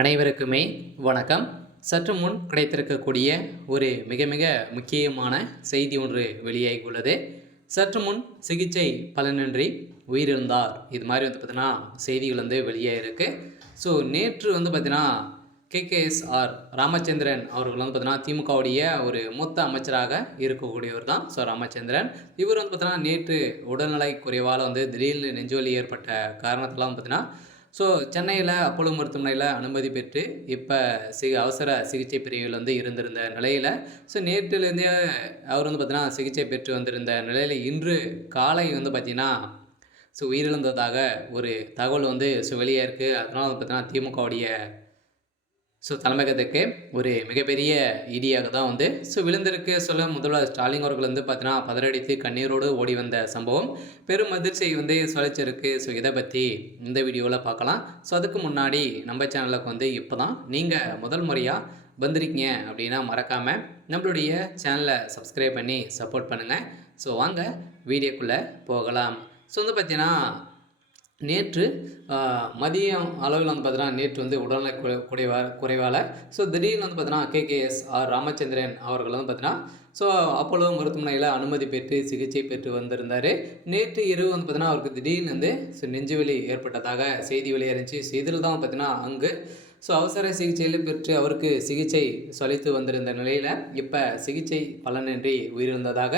அனைவருக்குமே வணக்கம். சற்று முன் கிடைத்திருக்கக்கூடிய ஒரு மிக மிக முக்கியமான செய்தி ஒன்று வெளியாகியுள்ளது. சற்று முன் சிகிச்சை பலனின்றி உயிரிழந்தார். இது மாதிரி பார்த்தீங்கன்னா செய்திகள் வெளியாகிருக்கு. ஸோ நேற்று பார்த்தீங்கன்னா KKSR ராமச்சந்திரன் அவர்கள் பார்த்தீங்கன்னா திமுகவுடைய ஒரு மூத்த அமைச்சராக இருக்கக்கூடியவர் தான். ஸோ ராமச்சந்திரன் இவர் பார்த்தீங்கன்னா நேற்று உடல்நலை குறைவால் திடீர்னு நெஞ்சுவலி ஏற்பட்ட காரணத்தெல்லாம் பார்த்தீங்கன்னா சென்னையில் அப்போலோ மருத்துவமனையில் அனுமதி பெற்று இப்போ அவசர சிகிச்சை பிரிவில் இருந்திருந்த நிலையில் நேற்றிலேருந்தே அவர் பார்த்தீங்கன்னா சிகிச்சை பெற்று வந்திருந்த நிலையில் இன்று காலை பார்த்திங்கன்னா உயிரிழந்ததாக ஒரு தகவல் வெளியாக இருக்குது. அதனால் பார்த்தீங்கன்னா திமுகவுடைய தலைமையகத்துக்கு ஒரு மிகப்பெரிய இடியாக தான் விழுந்திருக்கு சொல்ல முதல்வர் ஸ்டாலின் அவர்கள் பார்த்தீங்கன்னா பதறடித்து கண்ணீரோடு ஓடி வந்த சம்பவம் பெரும் அதிர்ச்சியை சொல்லிச்சிருக்கு. இதை பற்றி இந்த வீடியோவில் பார்க்கலாம். அதுக்கு முன்னாடி நம்ம சேனலுக்கு இப்போ தான் நீங்கள் முதல் முறையாக வந்திருக்கீங்க அப்படின்னா மறக்காமல் நம்மளுடைய சேனலை சப்ஸ்கிரைப் பண்ணி சப்போர்ட் பண்ணுங்கள். வாங்க வீடியோக்குள்ளே போகலாம். பார்த்தீங்கன்னா நேற்று மதியம் அளவில் பார்த்தீங்கன்னா நேற்று உடல்நலை குறைவால் திடீர்னு பார்த்தீங்கன்னா KKSR ராமச்சந்திரன் அவர்கள் பார்த்தீங்கன்னா அப்போலோ மருத்துவமனையில் அனுமதி பெற்று சிகிச்சை பெற்று வந்திருந்தார். நேற்று இரவு பார்த்தீங்கன்னா அவருக்கு திடீர்னு நெஞ்சுவலி ஏற்பட்டதாக செய்தி வெளியாயிருந்துச்சு. இதில் தான் பார்த்தீங்கன்னா அங்கு அவசர சிகிச்சையில் பெற்று அவருக்கு சிகிச்சை அளித்து வந்திருந்த நிலையில் இப்போ சிகிச்சை பலனின்றி உயிரிழந்ததாக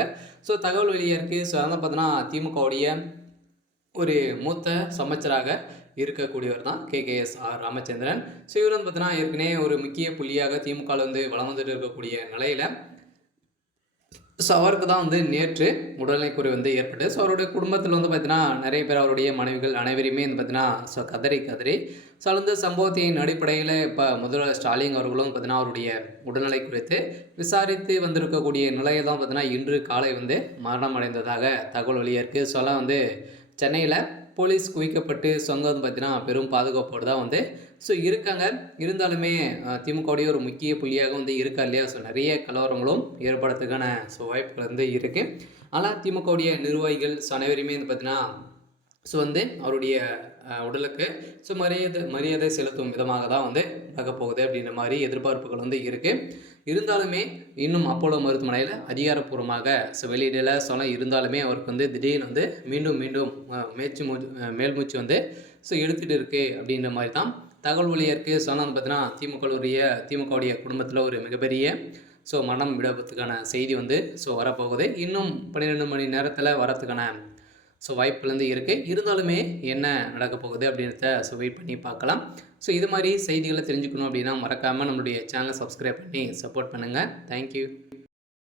தகவல் வெளியாயிருக்கு. அதனால் பார்த்தீங்கன்னா திமுகவுடைய ஒரு மூத்த அமைச்சராக இருக்கக்கூடியவர் தான் KKSR ராமச்சந்திரன். இவர் பார்த்தீங்கன்னா ஏற்கனவே ஒரு முக்கிய புள்ளியாக திமுகவில் வளம் வந்துட்டு இருக்கக்கூடிய நிலையில் அவருக்கு தான் நேற்று உடல்நலை குறைவு ஏற்பட்டு அவருடைய குடும்பத்தில் பார்த்தீங்கன்னா நிறைய பேர் அவருடைய மனைவிகள் அனைவரையுமே பார்த்தீங்கன்னா கதறி அந்த சம்பவத்தின் அடிப்படையில் இப்போ முதல்வர் ஸ்டாலின் அவர்களும் பார்த்தீங்கன்னா அவருடைய உடல்நிலை குறித்து விசாரித்து வந்திருக்கக்கூடிய நிலையை தான் பார்த்தீங்கன்னா இன்று காலை மரணம் அடைந்ததாக தகவல் வெளியாக இருக்குது. சென்னையில் போலீஸ் குவிக்கப்பட்டு பார்த்தீங்கன்னா பெரும் பாதுகாப்போடு தான் இருக்காங்க. இருந்தாலுமே திமுகவுடைய ஒரு முக்கிய புள்ளியாக இருக்கா இல்லையா? நிறைய கலவரங்களும் ஏற்படுறதுக்கான வாய்ப்புகள் இருக்குது. ஆனால் திமுகவுடைய நிர்வாகிகள் அனைவருமே பார்த்தீங்கன்னா அவருடைய உடலுக்கு மரியாதை செலுத்தும் விதமாக தான் நடக்க போகுது அப்படின்ற மாதிரி எதிர்பார்ப்புகள் இருக்குது. இருந்தாலுமே இன்னும் அப்போலோ மருத்துவமனையில் அதிகாரப்பூர்வமாக வெளியிடல இருந்தாலுமே அவருக்கு திடீர்னு மீண்டும் மேல்மூச்சு எடுத்துகிட்டு இருக்குது அப்படின்ற மாதிரி தான் தகவல் வழியாக இருக்குது. பார்த்தீங்கன்னா திமுகவுடைய குடும்பத்தில் ஒரு மிகப்பெரிய மரணம் விடப்பதுக்கான செய்தி வரப்போகுது. இன்னும் 12 மணி நேரத்தில் வரத்துக்கான வாய்ப்புலேருந்து இருக்குது. இருந்தாலுமே என்ன நடக்க போகுது அப்படின்றத வெயிட் பண்ணி பார்க்கலாம். இது மாதிரி செய்திகளை தெரிஞ்சுக்கணும் அப்படின்னா மறக்காமல் நம்மளுடைய சேனலை சப்ஸ்கிரைப் பண்ணி சப்போர்ட் பண்ணுங்கள். தேங்க்யூ.